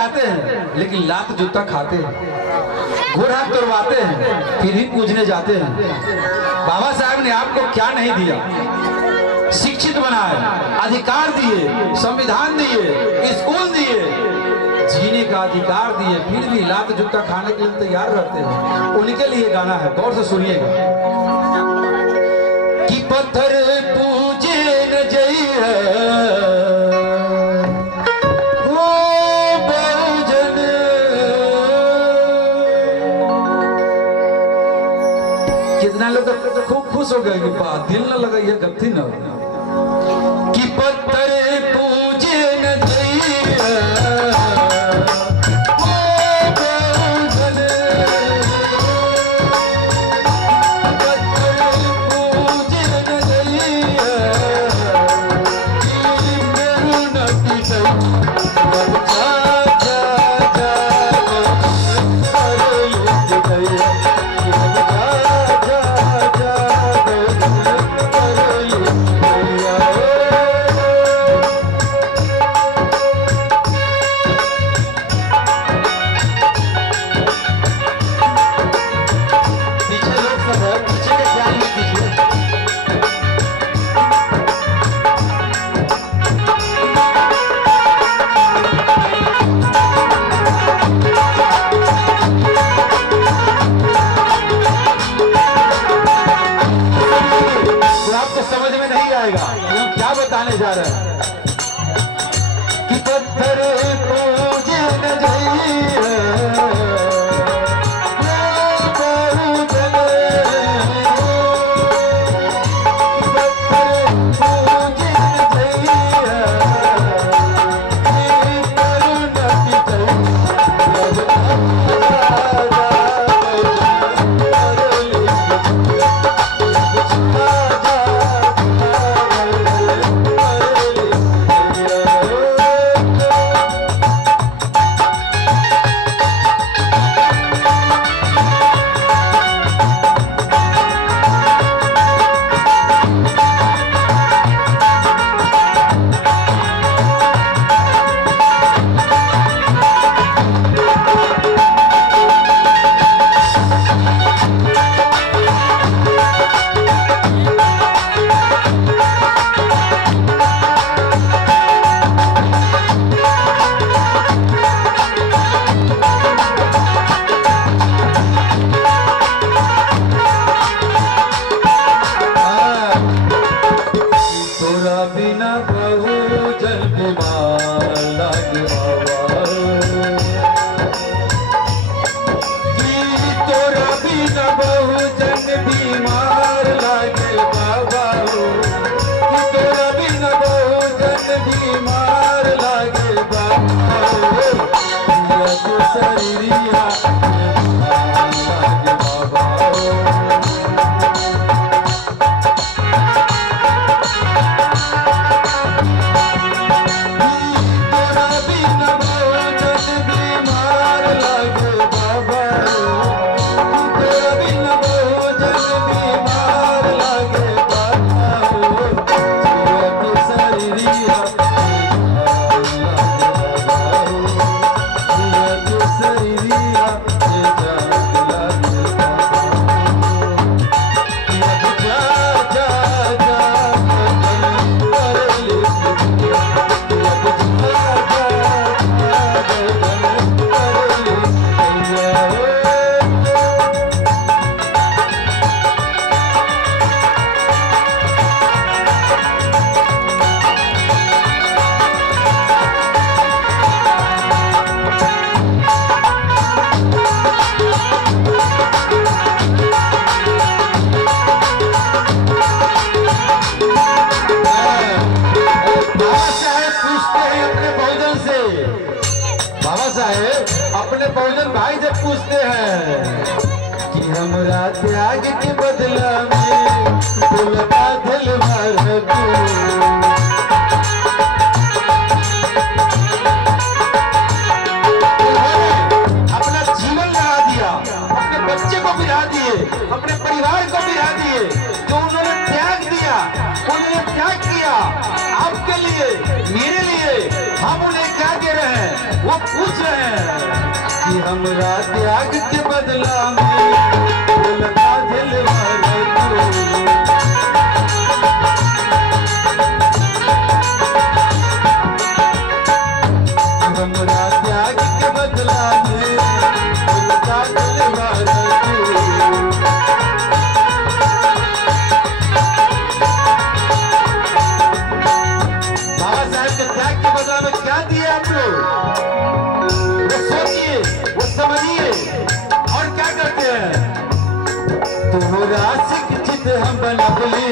जाते हैं लेकिन लात जूता खाते हैं, घोड़ हाथ तोड़वाते हैं फिर ही पूजने जाते हैं। बाबा साहब ने आपको क्या नहीं दिया, शिक्षित बनाए, अधिकार दिए, संविधान दिए, स्कूल दिए, जीने का अधिकार दिए, फिर भी लात जूता खाने के लिए तैयार रहते हैं। उनके लिए गाना है, गौर से सुनिएगा। कि पत्थर पूजे न जइए वो बहुजन, कितना लोग खूब खुश हो गए कि बात दिल न लगाइए गलती न, कि पत्थर पूजे न जइए क्या बताने जा रहे हैं कि पत्थर पूजे न जइए अपने बहुजन भाई से पूछते हैं कि हमरा त्याग के बदला में बोलता दिल भर अपना जीवन लगा दिया, अपने बच्चे को बिरा दिए, अपने परिवार को बिरा दिए, जो उन्होंने त्याग दिया, उन्होंने त्याग किया। आपके लिए, मेरे लिए हम उन्हें क्या दे रहे हैं? वो पूछ रहे हैं कि हमरा त्याग के बदला में बोलता दिलवाले हमरा त्याग के बदला में बोलता दिलवाले क्या दिए आप लोग? वो सोचिए, वो समझिए और क्या करते हैं? तोहरा शिक्षित हम बनबली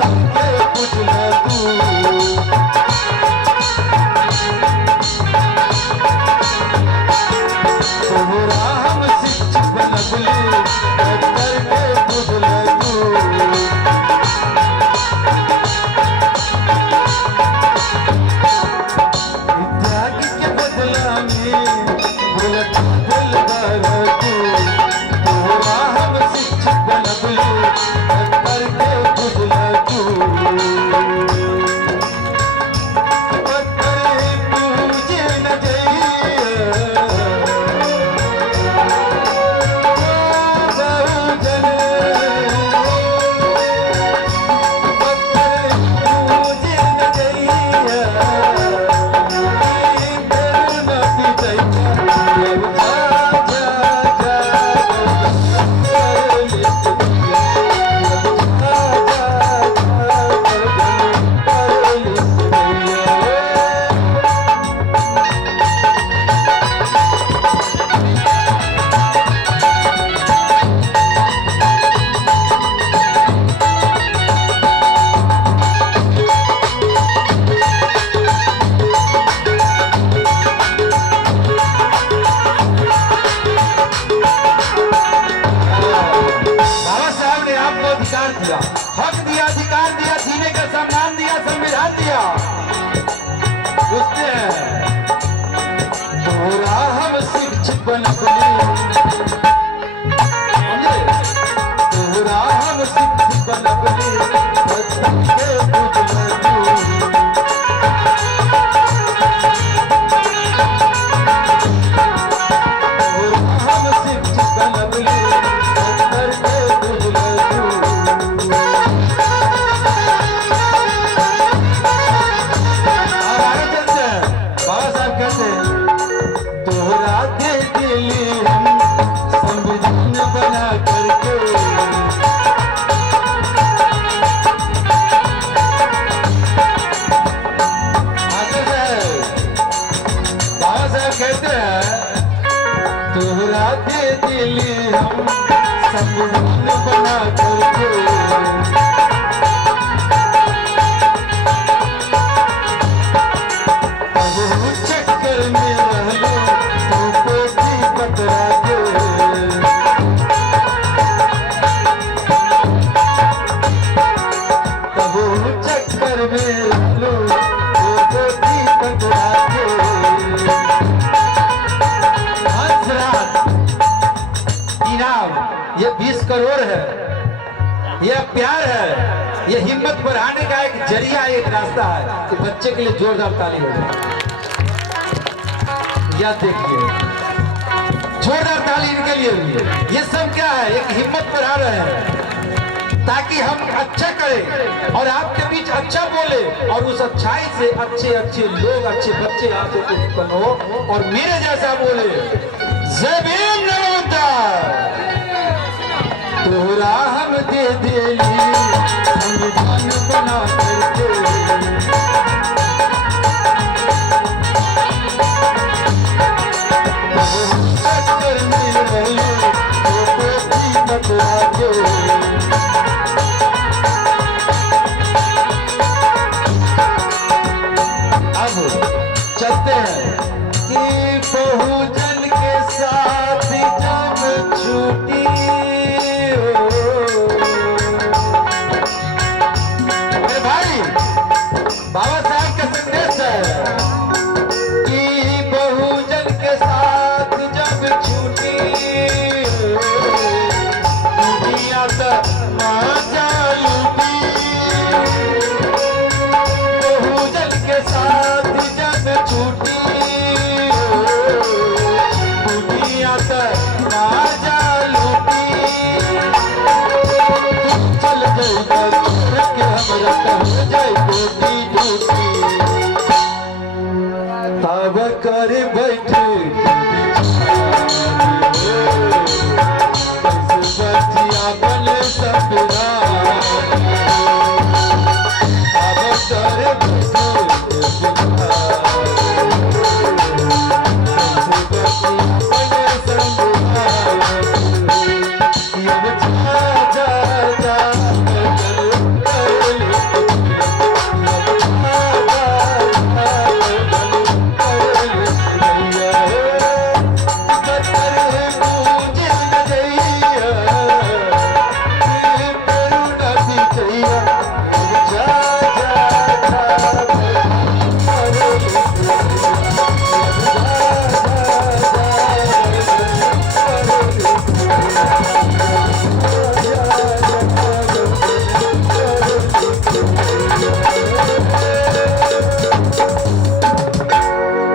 तुमके पूछना तू तोहरा हम शिक्षित बनबली करके पूछना तू हक दिया, अधिकार दिया, जीने का सम्मान दिया, संविधान दिया। पूछते हैं तोरा हम शिक्षित बनबली तोरा हम शिक्षित बनबली तुमके पूछना हम शिक्षित बनबली करके पूछना तोहरा दे दिली हम संविधान बना करके बाबा साहब कहते हैं तोहरा दे दिली हम संविधान बना करके चक्कर में रहलो तुमको भी पकड़ा दे तब चक्कर में रहलो तुमको भी पकड़ा दे हंसराज इनाम ये 20 करोड़ है, यह प्यार है, ये हिम्मत बढ़ाने का एक जरिया, एक रास्ता है। तो बच्चे के लिए जोरदार ताली हो जाए। या देखिए जोरदार ताली इनके लिए भी। ये सब क्या है? एक हिम्मत बढ़ा रहे हैं ताकि हम अच्छा करें और आपके बीच अच्छा बोले और उस अच्छाई से अच्छे अच्छे लोग, अच्छे बच्चे आपसे उत्पन्न हो और मेरे जैसा बोले। जय भीम, तोहरा हम दे दिली संविधान बना करके चक्कर में रहलो तुमको भी पकड़ा दे अब चलते हैं कि बहुजन के साथ जब छूटी हो दुनिया तक ना जा